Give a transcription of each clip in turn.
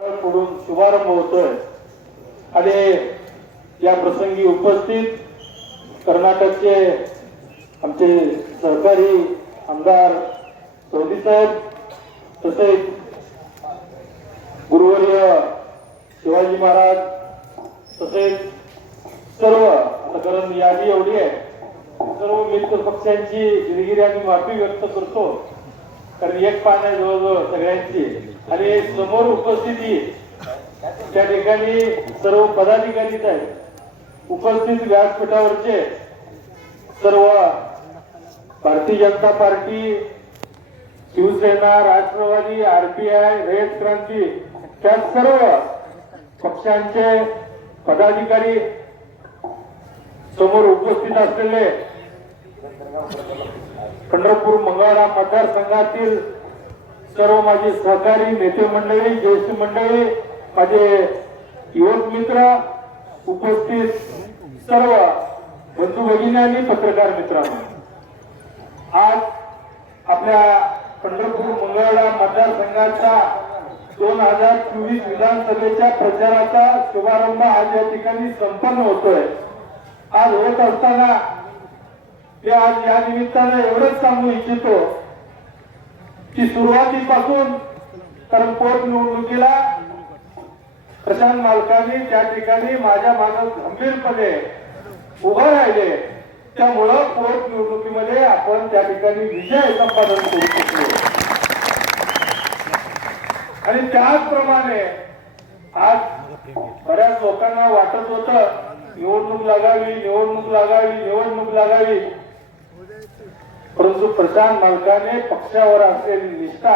कडून शुभारंभ होतोय. आणि या प्रसंगी उपस्थित कर्नाटकचे आमचे सहकारी आमदार चौधरी साहेब तसेच गुरुवर्य शिवाजी महाराज तसेच सर्व आता कारण यादी एवढी आहे सर्व मित्र पक्षांची दिलगिरी आम्ही माफी व्यक्त करतो. कारण एक पाहण्या जवळजवळ सगळ्यांची आणि समोर उपस्थिती त्या ठिकाणी सर्व पदाधिकारीच आहेत. उपस्थित व्यासपीठावरचे सर्व भारतीय जनता पार्टी शिवसेना राष्ट्रवादी आरपीआय रयत क्रांती त्या सर्व पक्षांचे पदाधिकारी समोर उपस्थित असलेले पंढरपूर मंगळा मतदारसंघातील सर्व माझे सहकारी नेते मंडळी ज्येष्ठ मंडळी माझे युवक मित्र उपस्थित सर्व बंधू भगिनी आणि पत्रकार मित्रांनो. आज आपल्या पंढरपूर मंगळवेढा मतदारसंघाच्या दोन हजार चोवीस विधानसभेच्या प्रचाराचा शुभारंभ आज या ठिकाणी संपन्न होतोय. आज होत असताना ते आज या निमित्तानं एवढंच सांगू इच्छितो की सुरुवातीपासून कारण पोट निवडणुकीला प्रशांत मालकांनी त्या ठिकाणी माझ्या मागे गंभीरपणे उभं राहिले. त्यामुळं पोट निवडणुकीमध्ये आपण त्या ठिकाणी विजय संपादन करू शकलो. आणि त्याचप्रमाणे आज बऱ्याच लोकांना वाटत होतं निवडणूक लागावी निवडणूक लागावी निवडणूक लागावी. परंतु प्रशांत मालकाने पक्षावर असलेली निष्ठा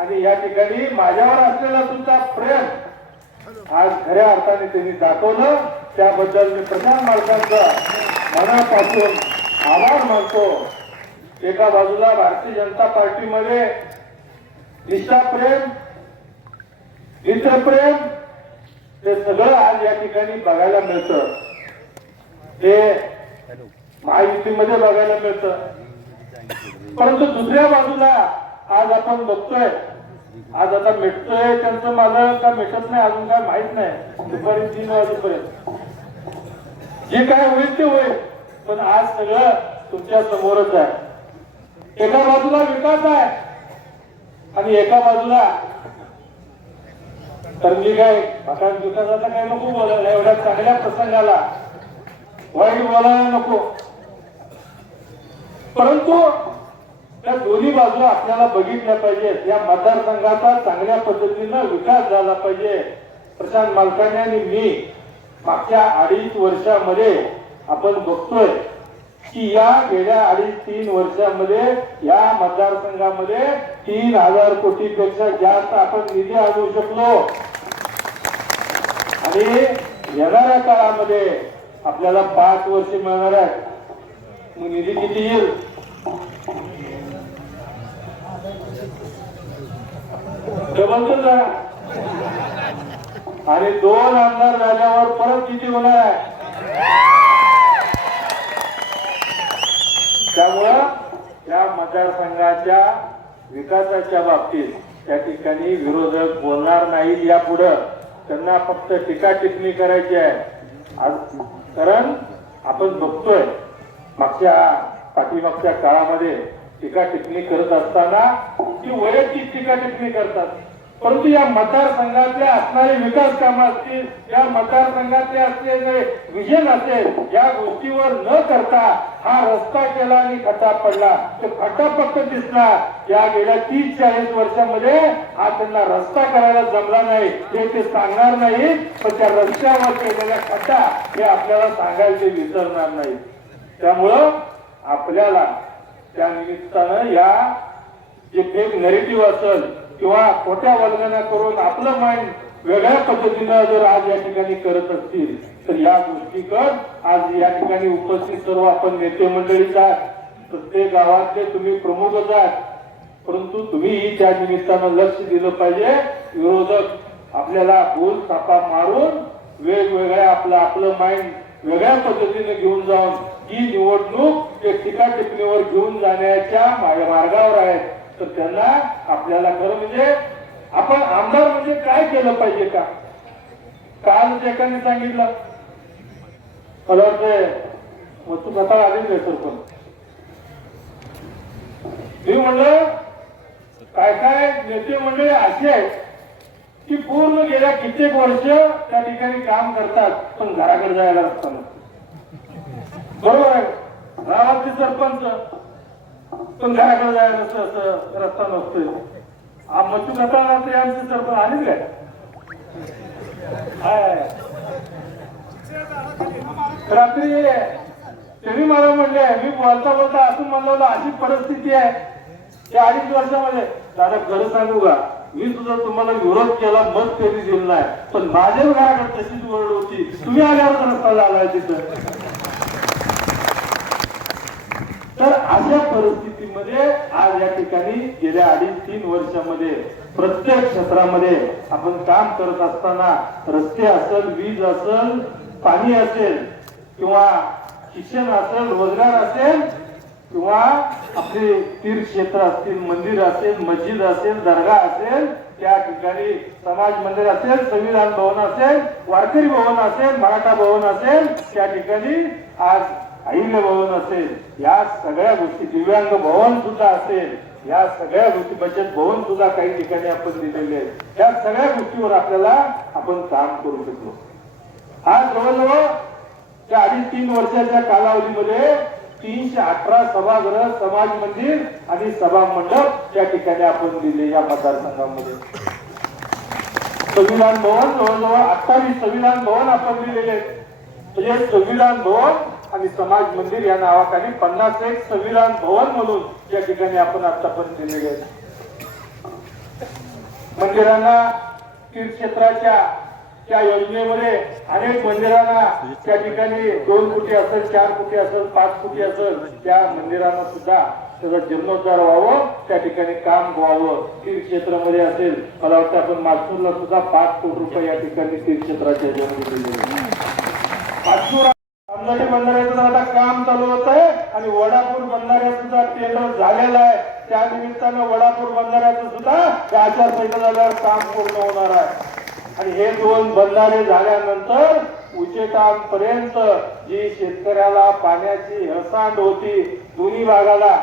आणि या ठिकाणी माझ्यावर असलेला तुमचा प्रेम आज खऱ्या अर्थाने त्यांनी दाखवलं. त्याबद्दल मी प्रशांत मालकांचा मनापासून आभार मानतो. एका बाजूला भारतीय जनता पार्टीमध्ये निष्ठा प्रेम मित्रप्रेम ते सगळं आज या ठिकाणी बघायला मिळतं. ते महायुतीमध्ये बघायला मिळतं. परंतु दुसऱ्या बाजूला आज आपण बघतोय आज आता मिटतोय त्यांचं माझं का मिटत नाही अजून काय माहीत नाही दुपारी तीन वाजेपर्यंत. जे काय होईल ते होईल पण आज सगळं तुमच्या समोरच आहे. एका बाजूला विकास आहे आणि एका बाजूला तर मी काय आता विकासाचा काय नको बोलायला एवढ्या चांगल्या प्रसंगाला. वाईट बोलायला नको. परंतु त्या दोन्ही बाजूला आपल्याला बघितल्या पाहिजेत या मतदारसंघाचा चांगल्या पद्धतीनं विकास झाला पाहिजे. प्रशांत मालकाने आणि मी मागच्या अडीच वर्षामध्ये आपण बघतोय की या गेल्या अडीच तीन वर्षामध्ये या मतदारसंघामध्ये तीन हजार कोटी पेक्षा जास्त आपण निधी आणू शकलो. आणि येणाऱ्या काळामध्ये आपल्याला पाच वर्ष मिळणार आहेत. मग निधी किती येईल डबल जरा आणि दोन आमदार झाल्यावर परत किती होणार आहे त्यामुळं या मतदारसंघाच्या विकासाच्या बाबतीत त्या ठिकाणी विरोधक बोलणार नाहीत यापुढं त्यांना फक्त टीका टिप्पणी करायची आहे आज कारण आपण बघतोय मागच्या पाठीमागच्या काळामध्ये टीका टिप्पणी करत असताना ती वैयक्तिक टीका टिप्पणी करतात. परंतु या मतदारसंघातले असणारे विकास कामं असतील या मतदारसंघातले असलेले विजन असेल या गोष्टीवर न करता हा रस्ता केला आणि खड्डा पडला. तो खड्डा फक्त दिसला. या गेल्या तीस चाळीस वर्षामध्ये हा त्यांना रस्ता करायला जमला नाही. हे ते सांगणार नाही पण त्या रस्त्यावर केलेला खड्डा हे आपल्याला सांगायचे विसरणार नाही त्यामुळं आपल्याला त्या निमित्तानं या जे फेक नेरेटिव्ह असेल किंवा खोट्या वर्णना करून आपलं माइंड वेगळ्या पद्धतीनं जर आज या ठिकाणी करत असतील तर या गोष्टीकड आज या ठिकाणी उपस्थित सर्व आपण नेते मंडळीच आहात प्रत्येक गावातले तुम्ही प्रमुखच आहात परंतु तुम्ही त्या निमित्तानं लक्ष दिलं पाहिजे. विरोधक आपल्याला भूल सापा मारून वेगवेगळ्या आपलं आपलं माइंड वेगळ्या पद्धतीने घेऊन जाऊन ही निवडणूक एक टीका घेऊन जाण्याच्या माझ्या मार्गावर आहेत. तर त्यांना आपल्याला खरं म्हणजे आपण आमदार म्हणजे काय केलं पाहिजे का? काल एकाने सांगितलं. मला वाटतंय वस्तू कथा आली नाही सर पण. मी म्हणलं काय काय नेते मंडळी अशी आहेत की पूर्ण गेल्या कित्येक वर्ष त्या ठिकाणी काम करतात पण घराकडे जायला असताना बरोबर आहे. गावातले सरपंच. पण घराकडे जायला नसतं असं रस्ता नसतोय. आ, मच्छू कथा ते आमचे सरपंच आली काय हाय. रात्री त्यांनी मला म्हणले मी बोलता बोलता असं म्हणलं अशी परिस्थिती आहे. या अडीच वर्षामध्ये. दादा खरं सांगू का? मी सुद्धा तुम्हाला विरोध केला मत कधी दिला नाही. पण माझ्या घराकडे तशीच ओरड होती. तुम्ही आल्यावर रस्ता आलाय तिथं. तर अशा परिस्थितीमध्ये आज या ठिकाणी गेल्या अडीच तीन वर्षामध्ये प्रत्येक क्षेत्रामध्ये आपण काम करत असताना रस्ते असेल वीज असेल पाणी असेल किंवा शिक्षण असेल रोजगार असेल किंवा आपले तीर्थक्षेत्र असतील मंदिर असेल मस्जिद असेल दर्गा असेल त्या ठिकाणी समाज मंदिर असेल संविधान भवन असेल वारकरी भवन असेल मराठा भवन असेल त्या ठिकाणी आज अहिल्य भवन असेल या सगळ्या गोष्टी दिव्यांग भवन सुद्धा असेल या सगळ्या गोष्टी बचत भवन सुद्धा काही ठिकाणी आपण दिलेले आहेत. या सगळ्या गोष्टीवर आपल्याला आपण काम करू शकलो. आज जवळजवळ त्या अडीच तीन वर्षाच्या कालावधीमध्ये तीनशे अठरा सभागृह समाज मंदिर आणि सभा मंडप त्या ठिकाणी आपण दिले या मतदारसंघामध्ये. संविधान भवन जवळजवळ अठ्ठावीस संविधान भवन आपण दिलेले आहेत. म्हणजे संविधान भवन आणि समाज मंदिर या नावाखाली पन्नास एक संविधान भवन म्हणून या ठिकाणी आपण आतापर्यंत दिलेले आहेत मंदिरांना तीर्थक्षेत्राच्या त्या योजनेमध्ये अनेक मंदिरांना त्या ठिकाणी दोन कोटी असेल चार कोटी असेल पाच कोटी असेल त्या मंदिरांना सुद्धा त्याचा जीर्णोद्धार व्हावं त्या ठिकाणी काम व्हावं. तीर्थक्षेत्रामध्ये असेल मला वाटतं आपण मासूरला सुद्धा पाच कोटी रुपये या ठिकाणी तीर्थक्षेत्राच्या योजनेमध्ये दिलेले मासूर माथूर बंधाऱ्याचं आता काम चालू होत आहे आणि वडापूर बंधाऱ्यात सुद्धा टेंडर झालेलं आहे. त्या निमित्तानं वडापूर बंधाऱ्याचं सुद्धा त्या आचारसंहिता झाल्यावर काम पूर्ण होणार आहे. आणि हे दोन बंधारे झाल्यानंतर उचेटांपर्यंत जी शेतकऱ्याला पाण्याची हसांड होती दोन्ही भागाला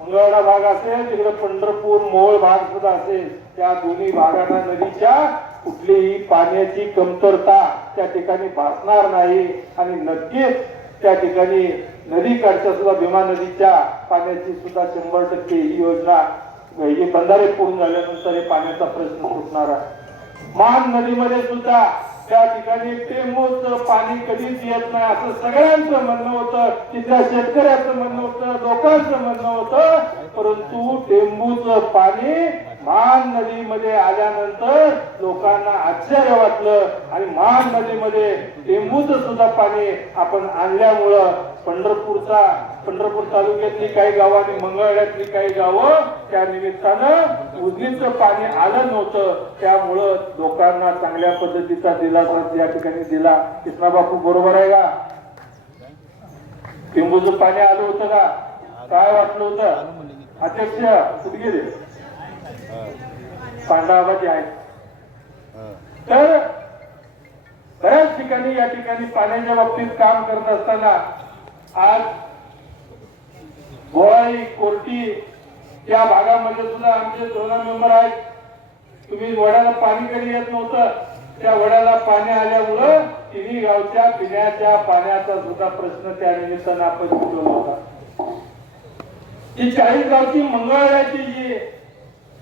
मंगळवाडा भाग असेल तिकडे पंढरपूर मोहोळ भाग सुद्धा असेल त्या दोन्ही भागांना नदीच्या कुठलीही पाण्याची कमतरता त्या ठिकाणी भासणार नाही आणि नक्कीच त्या ठिकाणी नदीकाठच्या सुद्धा भीमा नदीच्या पाण्याची सुद्धा शंभर टक्के ही योजना हे बंधारे पूर्ण झाल्यानंतर हे पाण्याचा प्रश्न सुटणार आहे. मान नदीमध्ये सुद्धा त्या ठिकाणी टेंबूच पाणी कधीच येत नाही असं सगळ्यांचं म्हणणं होतं तिथल्या शेतकऱ्याचं म्हणणं होतं लोकांचं म्हणणं होतं परंतु टेंबूच पाणी मान नदीमध्ये आल्यानंतर लोकांना आश्चर्य वाटलं आणि मान नदीमध्ये टेंबूच सुद्धा पाणी आपण आणल्यामुळं पंढरपूरचा पंढरपूर तालुक्यातली काही गावं आणि मंगळवेढ्यातली काही गावं त्या निमित्तानं उजनीचं पाणी आलं नव्हतं. त्यामुळं लोकांना चांगल्या पद्धतीचा दिलासा या ठिकाणी दिला. कृष्णा बापू बरोबर आहे का? टेंबूचं पाणी आलं होतं का? काय वाटलं होतं? अध्यक्ष कुठे गेले? पांढराबाजी आहेत तर बऱ्याच ठिकाणी या ठिकाणी पाण्याच्या बाबतीत काम करत असताना आज गोळाई कोर्टी त्या भागामध्ये सुद्धा आमचे दोन मेंबर आहेत. तुम्ही वड्याला पाणी कधी येत नव्हतं त्या वड्याला पाणी आल्यामुळं तिन्ही गावच्या पिण्याच्या पाण्याचा सुद्धा प्रश्न त्या निमित्तानं आपण सुटवला होता. ही चाळीस गावची मंगळवाराची जी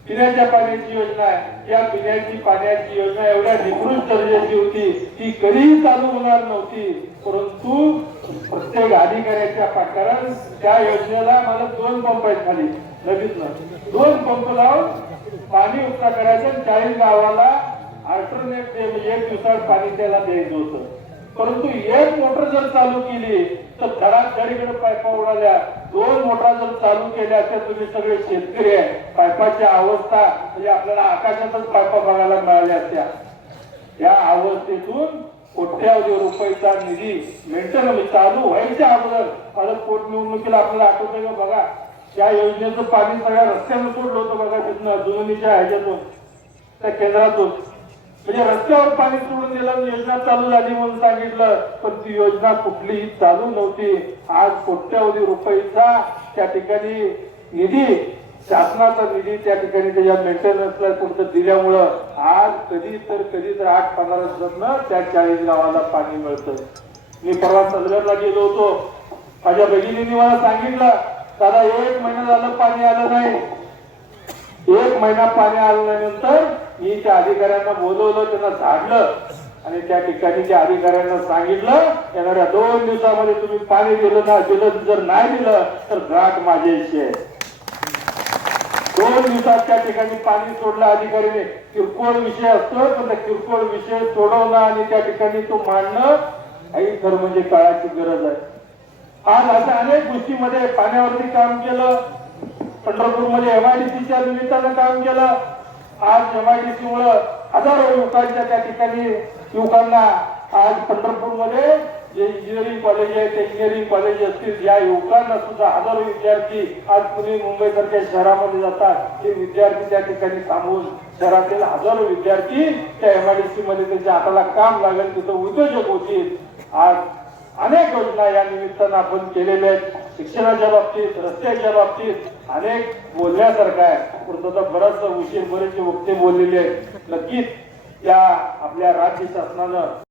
पिण्याच्या पाण्याची योजना या पिण्याची पाण्याची योजना एवढ्या निकृष्ट दर्जाची होती. ती कधीही चालू होणार नव्हती. परंतु प्रत्येक अधिकाऱ्याच्या कारण त्या योजनेला मला दोन पंप आहेत खाली. नदीतनं दोन पंप लावून पाणी उपसा करायचं चाळीस गावाला अल्टरनेट म्हणजे एक दिवसात पाणी त्याला द्यायचं होतं. परंतु एक मोटर जर चालू केली तर धडात धडीकडे पायपा उडाल्या. दोन मोटर जर चालू केल्या तर तुम्ही सगळे शेतकरी आहे पायपाची अवस्था म्हणजे आपल्याला आकाशातच पायपा बघायला मिळाल्या असत्या. या अवस्थेतून कोट्यावधी रुपयाचा निधी मेंटेन चालू व्हायच्या अगोदर माझं पोटनिवडणुकीला आपल्याला आठवतं का बघा? या योजनेचं पाणी सगळ्या रस्त्यानं सोडलं होतं बघा तिथनं जुननीच्या ह्याच्यातून त्या केंद्रातून. म्हणजे रस्त्यावर पाणी सोडून दिलं योजना चालू झाली म्हणून सांगितलं पण ती योजना कुठलीही चालू नव्हती. आज कोट्यावधी रुपयेचा त्या ठिकाणी निधी शासनाचा निधी त्या ठिकाणी त्याच्या मेंटेनन्सला कुठं दिल्यामुळं आज कधी तर कधी तर आठ पंधरा दिवसातनं त्या चाळीस गावाला पाणी मिळतं. मी परवा सलगरला गेलो होतो. माझ्या बहिणीने मला सांगितलं दादा एक महिना झालं पाणी आलं नाही. एक महिना पाणी आल्यानंतर मी त्या अधिकाऱ्यांना बोलवलं त्यांना झाडलं आणि त्या ठिकाणी त्या अधिकाऱ्यांना सांगितलं येणाऱ्या दोन दिवसामध्ये तुम्ही पाणी दिलं ना दिलं जर नाही दिलं तर घाट माझ्याशी आहे. दोन दिवसात त्या ठिकाणी पाणी सोडलं अधिकाऱ्याने किरकोळ विषय असतो पण त्या किरकोळ विषय सोडवणं आणि त्या ठिकाणी तो मांडणं आई खरं म्हणजे काळाची गरज आहे. आज अशा अनेक गोष्टीमध्ये पाण्यावरती काम केलं. पंढरपूरमध्ये एमआयडीसीच्या निमित्तानं काम केलं. आज एमआयडीसी मुळे हजारो युवकांच्या त्या ठिकाणी युवकांना आज पंढरपूरमध्ये जे इंजिनिअरिंग कॉलेज आहे ते इंजिनिअरिंग कॉलेज असतील या युवकांना सुद्धा हजारो विद्यार्थी आज पुणे मुंबई सारख्या शहरामध्ये जातात. ते विद्यार्थी त्या ठिकाणी थांबून शहरातील हजारो विद्यार्थी त्या एमआयडीसी मध्ये त्यांच्या हाताला काम लागेल तिथं उद्योजक होतील. आज अनेक योजना या निमित्तानं आपण केलेल्या आहेत. शिक्षणाच्या बाबतीत रस्त्याच्या बाबतीत अनेक बोलण्यासारखं आहे. पण बराच उशीर बरेचसे वक्ते बोललेले आहेत. नक्कीच त्या आपल्या राज्य शासनानं